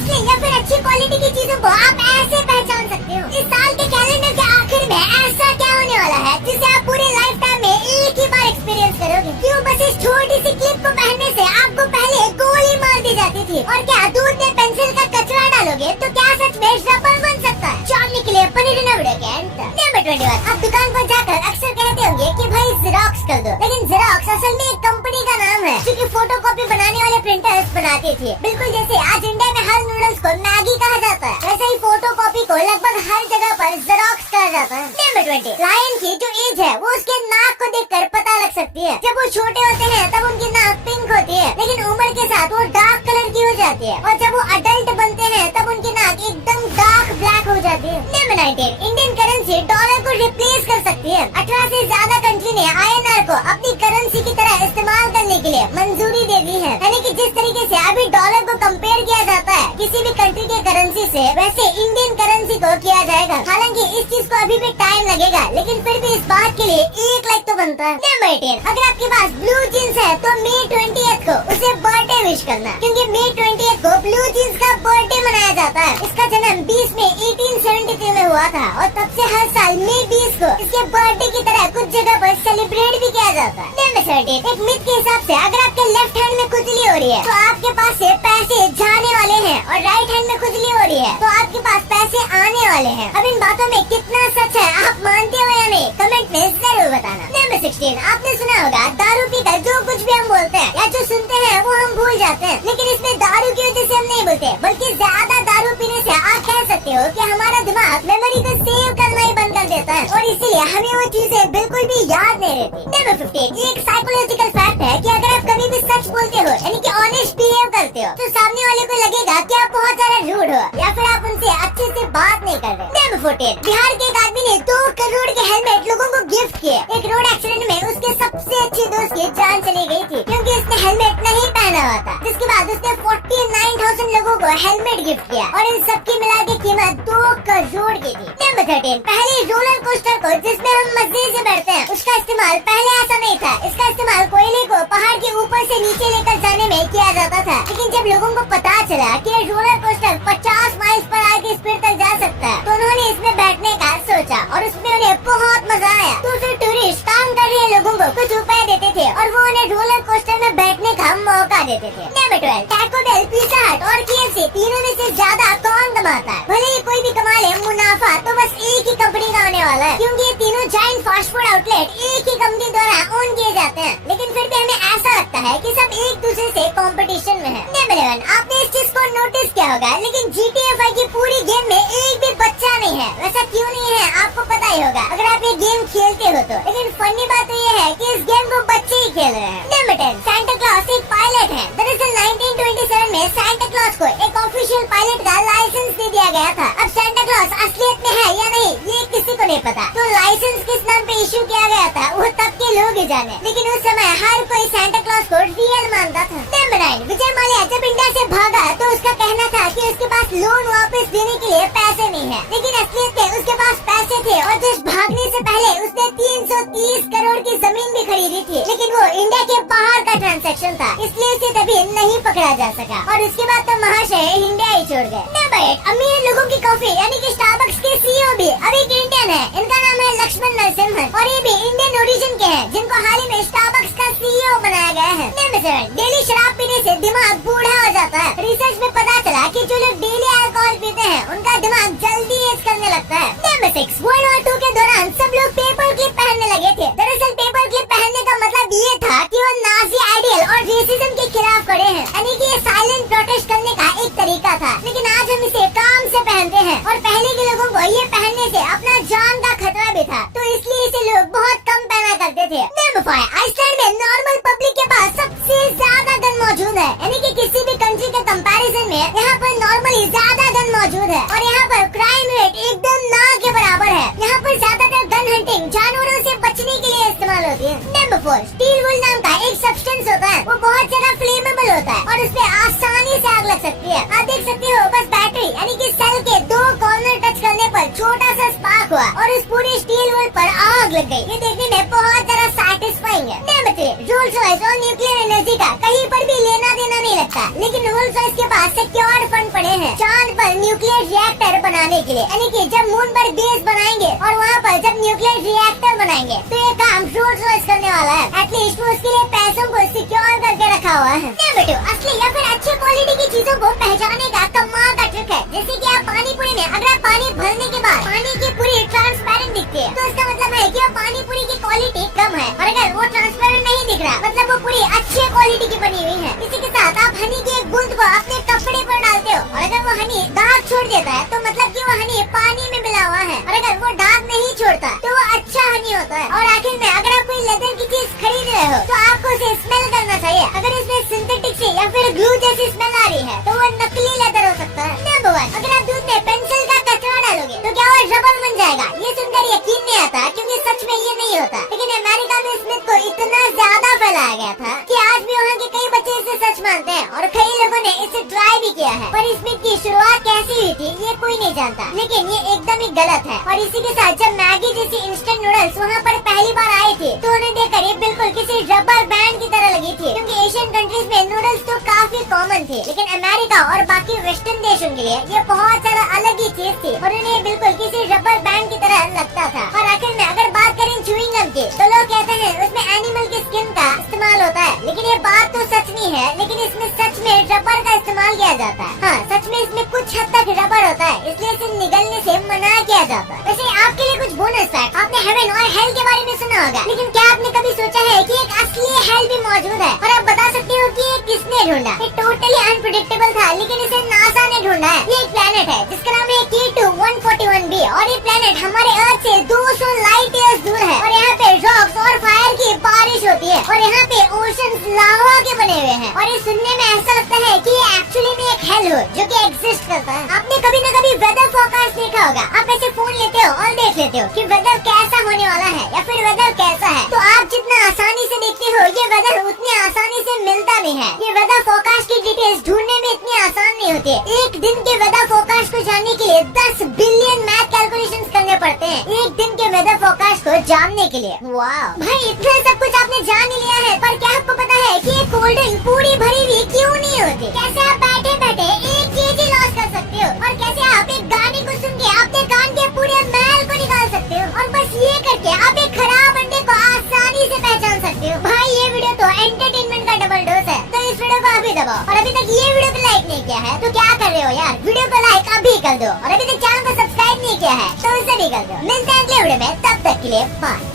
असली या फिर अच्छी क्वालिटी की चीजों को आप ऐसे पहचान सकते हो। इस साल के कैलेंडर के आखिर में ऐसा क्या होने वाला है जिसे आप पूरे लाइफ टाइम में एक ही बार एक्सपीरियंस करोगे? क्यों बस इस छोटी सी क्लिप को पहनने से आपको पहले गोली मार दी जाती थी? और क्या दूध में पेंसिल का कचरा डालोगे तो क्या सच में रबर बन सकता है? जानने के लिए बने रहना वीडियो के अंत तक। नंबर 21, आप दुकान पर जाकर अक्सर कहते होंगे कि भाई जेरोक्स कर दो, लेकिन जेरोक्स असल में एक कंपनी का नाम है जो कि फोटोकॉपी बनाने वाले प्रिंटर्स बनाती थी। बिल्कुल जैसे आज इंडिया में हर नूडल्स को मैगी कहा जाता है, वैसे ही फोटोकॉपी को लगभग हर जगह पर जेरोक्स कहा जाता है। नंबर 20, लायन की जो एज है वो उसके नाक को देखकर पता लग सकती है। जब वो छोटे होते हैं तब उनकी नाक पिंक होती है, लेकिन उम्र के साथ वो डार्क कलर की हो जाती है, और जब वो अडल्ट बनते हैं तब उनकी नाक एकदम डार्क ब्लैक हो जाती है। नंबर 19, इंडियन करेंसी डॉलर को रिप्लेस कर सकती है। 18 से ज्यादा कंट्री ने INR को अपनी करेंसी की तरह इस्तेमाल करने के लिए मंजूरी दे दी है। यानी कि जिस तरीके से अभी डॉलर को कंपेयर किया जाता है किसी भी कंट्री के करेंसी से, वैसे इंडियन करेंसी को किया जाएगा। हालांकि इस चीज को अभी भी टाइम लगेगा, लेकिन फिर भी इस बात के लिए 1 लाइक तो बनता है। नंबर 18, अगर आपके पास ब्लू जीन्स है तो May 20th को उसे बर्थडे विश करना, क्योंकि May 20th को ब्लू जीन्स का बर्थडे मनाया जाता है। इसका जन्म 20 में 1873 में हुआ था, और तब से हर साल May 20 को इसके बर्थडे की तरह कुछ जगह पर सेलिब्रेट भी किया जाता है। नंबर 17, एक मिथ के हिसाब से अगर आपके लेफ्ट हैंड में खुजली हो रही है तो आपके पास से पैसे जाने वाले हैं, और राइट हैंड में खुजली हो रही है तो आपके पास पैसे आने वाले हैं। अब इन बातों में कितना सच है आप मानते हो या नहीं, कमेंट में जरूर बताना। नंबर 16, आपने सुना होगा दारू पीकर जो कुछ भी हम बोलते हैं या जो सुनते हैं वो हम भूल जाते हैं, लेकिन इसमें दारू की वजह से हम नहीं भूलते, बल्कि ज्यादा दारू पीने से आप कह सकते हो कि हमारा दिमाग मेमोरी को सेव करना ही बंद कर देता है, और इसीलिए हमें वो चीजें बिल्कुल भी याद नहीं रहती। नंबर 15, एक साइकोलॉजिकल फैक्ट है कि अगर आप कभी भी सच बोलते हो यानी कि ऑनेस्ट बिहेव करते हो तो सामने वाले को लगेगा कि आप बहुत ज्यादा रूड हो या फिर आप उनसे अच्छे से बात नहीं कर रहे। नंबर 14, बिहार के एक आदमी ने 2 करोड़ के हेलमेट लोगों को गिफ्ट किए। एक रोड एक्सीडेंट में उसके सबसे अच्छे दोस्त की जान चली गई थी क्योंकि उसने हेलमेट नहीं पहना हुआ था, जिसके बाद उसने 49,000 लोगों को हेलमेट गिफ्ट किया, और इन सबकी मिला के कीमत 2 करोड़ की थी। नंबर 13, पहले रोलर कोस्टर को जिसमें हम मजे से बैठते हैं उसका इस्तेमाल पहले ऐसा नहीं था। इसका इस्तेमाल कोयले को पहाड़ के ऊपर से नीचे लेकर जाने में किया जाता था, लेकिन जब लोगों को पता चला कि रोलर कोस्टर 50 माइल पर आगे की स्पीड तक जा सकता है तो उन्होंने इसमें बैठने का सोचा, और उसमें उन्हें बहुत मजा आया। तो फिर टूरिस्ट काम कर रहे लोगों को कुछ रुपए देते थे और वो उन्हें रोलर कोस्टर में बैठने का मौका देते थे। नंबर 12, टैको बेल, पिज़्ज़ा हट और KFC तीनों में से ज्यादा कौन कमाता है? भले ही कोई भी कमा ले मुनाफा तो बस एक ही कंपनी का होने वाला है, क्योंकि ये तीनों जाइंट फास्ट फूड आउटलेट एक ही कंपनी द्वारा ओन किए जाते हैं, लेकिन फिर भी हमें ऐसा लगता है कि सब एक दूसरे से कंपटीशन में है। नंबर 11, आपने इस चीज को नोटिस किया होगा, लेकिन GTA 5 की पूरी गेम में एक भी बच्चा नहीं है। वैसा क्यों नहीं है आपको पता ही होगा अगर आप ये गेम खेलते हो तो, लेकिन फनी बात तो ये है कि इस गेम को बच्चे ही खेल रहे हैं। नंबर 10, सांता क्लॉज एक पायलट है। दरअसल 1927 में सांता क्लॉज को एक ऑफिशियल पायलट का लाइसेंस दे दिया गया था। अब सांता क्लॉज असलियत में है या नहीं ये किसी को नहीं पता, तो लाइसेंस किस नाम पे इशू किया गया था वो तब के लोग ही जाने, लेकिन उस समय हर कोई सांता क्लॉज को रियल मानता था। नंबर 9, विजय माल्या जब इंडिया से भागा तो उसका कहना था कि उसके पास लोन वापस देने के लिए पैसे नहीं है, लेकिन असलियत में उसके पास पैसे थे, और जस्ट भागने से पहले उसने 330 करोड़ की जमीन भी खरीदी थी, लेकिन वो इंडिया के बाहर का ट्रांजैक्शन था, इसलिए उसे तभी नहीं पकड़ा जा सका, और उसके बाद तो महाशय इंडिया ही छोड़ गए। नंबर 8, अमीर लोगों की कॉफी यानी कि स्टारबक्स के CEO भी अब एक इंडियन है। इनका नाम है लक्ष्मण नरसिम्हन, और ये भी इंडियन ओरिजिन के हैं, जिनको हाल ही में स्टारबक्स का CEO बनाया गया है। नंबर 7, डेली शराब पीने से दिमाग बूढ़ा हो जाता है। रिसर्च में पता चला कि जो लोग डेली अल्कोहल पीते हैं उनका दिमाग जल्दी एज करने लगता है। नंबर 6, वर्ल्ड वॉर 2 के दौरान सब लोग पेपर क्लिप पहनने लगे थे। दरअसल पेपर क्लिप पहनने का मतलब ये था कि वो नाजी आइडियल और रेसिज्म के खिलाफ खड़े हैं, यानी कि ये साइलेंट प्रोटेस्ट करने का एक तरीका था, लेकिन आज हम इसे काम से पहनते हैं, और पहले के लोगों को ये पहनने से अपना जान का खतरा भी था, तो इसलिए इसे लोग बहुत कम पहना करते थे। नंबर 5, आइसलैंड में नॉर्मल पब्लिक के पास सबसे ज्यादा गन मौजूद है, यानी कि किसी भी कंट्री के कंपैरिजन में यहाँ पर नॉर्मली ज्यादा गन मौजूद है, और यहाँ पर क्राइम रेट एकदम ना के बराबर है। यहाँ पर ज्यादातर गन हंटिंग जानवरों से बचने के लिए इस्तेमाल होती है। नंबर 4, स्टील वुल नाम का एक सब्सटेंस होता है, वो बहुत ज्यादा फ्लेमेबल होता है और उसपे आसानी से आग लग सकती है। आप देख सकते हो बस बैटरी यानी कि सेल के 2 कॉर्नर टच करने पर छोटा सा स्पार्क हुआ और उस पूरी स्टील वुल पर आग लग गई। ये देखने में बहुत ज्यादा सैटिस्फाइंग है। नंबर 3, रोल्स रॉयस और न्यूक्लियर एनर्जी का कहीं पर भी लेना देना नहीं लगता, लेकिन रोल्स रॉयस के पास सिक्योर्ड फंड पड़े हैं न्यूक्लियर रिएक्टर बनाने के लिए, यानी कि जब मून पर बेस बनाएंगे और वहाँ पर जब न्यूक्लियर रिएक्टर बनाएंगे तो ये काम रोल्स रॉयस करने वाला है। एटलीस्ट वो उसके लिए पैसों को सिक्योर करके रखा हुआ है। नहीं बेटो, असली या फिर अच्छे क्वालिटी की चीजों को पहचानने का कमाल का ट्रिक है। जैसे कि आप पानी पूरी में अगर आप पानी भरने के बाद पानी की पूरी ट्रांसपेरेंट दिखती है तो इसका मतलब है कि वो पानी पूरी की क्वालिटी कम है, और अगर वो ट्रांसपेरेंट नहीं दिख रहा मतलब वो पूरी अच्छी क्वालिटी की बनी हुई है। इसी के साथ आप हनी की एक बूंद को अपने कपड़े पर डालते हो और अगर वो हनी दाग छोड़ देता है तो मतलब कि वो हनी पानी में मिला हुआ है, और अगर वो दाग नहीं छोड़ता तो वो अच्छा हनी होता है। और आखिर में अगर आप कोई लेदर की चीज खरीद रहे हो तो आपको उसे स्मेल करना चाहिए। अगर इसमें सिंथेटिक से या फिर ग्लू जैसी स्मेल आ रही है तो वो नकली लेदर हो सकता है। नंबर 1, अगर आप दूध में पेंसिल का कचरा डालोगे तो क्या वो रबर बन जाएगा? ये सुनकर यकीन नहीं आता क्योंकि सच में ये नहीं होता। लेकिन अमेरिका में इस मिथ को इतना ज्यादा फैलाया गया था कि आज भी वहाँ के कई बच्चे इसे सच मानते हैं और कई लोगों ने इसे ट्राई भी किया है। पर इस मिथ की शुरुआत कैसी हुई थी ये कोई नहीं जानता, लेकिन ये एकदम ही गलत है। और इसी के साथ जब मैगी जैसी इंस्टेंट नूडल्स वहाँ पर पहली बार आए थे तो उन्हें देखकर ये बिल्कुल किसी रबर बैंड की तरह लगी थी, क्योंकि एशियन कंट्रीज में नूडल्स तो काफी कॉमन थे, लेकिन अमेरिका और बाकी वेस्टर्न देशों के लिए ये बहुत सारा अलग ही चीज थी और उन्हें बिल्कुल किसी रबर बैंड की तरह लगता था। और आखिर में अगर बात करें च्युइंग गम की तो लोग कहते हैं उसमें एनिमल की स्किन का इस्तेमाल होता है, लेकिन ये बात तो सच नहीं है। लेकिन इसमें सच में रबर का इस्तेमाल किया जाता है। हाँ, सच में इसमें कुछ हद तक रबर होता है, इसलिए इसे निगलने से मना किया जाता है। वैसे आपके लिए कुछ बोनस फैक्ट, आपने हेवन और हेल के बारे में सुना होगा, लेकिन क्या आपने कभी सोचा है कि एक असली हेल भी मौजूद है? और आप बता सकते हो कि ये किसने ढूंढा? ये टोटली अनप्रेडिक्टेबल था, लेकिन इसे नासा ने ढूंढा है। ये एक प्लेनेट है जिसका नाम है K2-141b और ये प्लेनेट हमारे अर्थ से 200 लाइट ईयर्स दूर है। और यहाँ पे रॉक्स और फायर की बारिश होती है और यहाँ पे ओशंस लावा के बने हुए हैं। और ये सुनने में ऐसा लगता है कि ये एक्चुअली में एक हेल हो जो कि एग्जिस्ट करता है। आपने कभी न कभी वेदर फोरकास्ट देखा होगा। आप ऐसे फोन लेते हो और देख लेते हो कि वेदर कैसा होने वाला है या फिर वेदर कैसा है, तो आप जितना आसानी से देखते हो ये वेदर उतनी आसानी से मिलता नहीं है। ये वेदर फोरकास्ट की डिटेल्स ढूंढने में इतनी आसान नहीं होती है। एक दिन के वेदर फोरकास्ट को जानने के लिए 10 बिलियन मैथ कैलकुलेशंस करने पड़ते हैं एक दिन के वेदर फोरकास्ट को जानने के लिए। वाह भाई, इतना सब कुछ आपने जान ही लिया है, पर क्या आपको पता है कि ये कोल्ड ड्रिंक पूरी भरी हुई क्यों नहीं होती? कैसे आप बैठे बैठे 1 kg लॉस कर सकते हो और कैसे आप एक गाने को सुन के अपने कान के पूरे मैल को निकाल सकते हो और बस ये करके आप एक खराब अंडे को आसानी से पहचान सकते हो। भाई ये वीडियो तो एंटरटेनमेंट का डबल डोज है, तो इस वीडियो को अभी दबाओ। और अभी तक ये वीडियो को लाइक नहीं किया है तो क्या कर रहे हो यार? वीडियो को लाइक अभी कर दो और अभी तक चैनल को सब्सक्राइब नहीं किया है तो उसे भी कर दो। मिलते हैं अगले वीडियो में, तब तक के लिए बाय।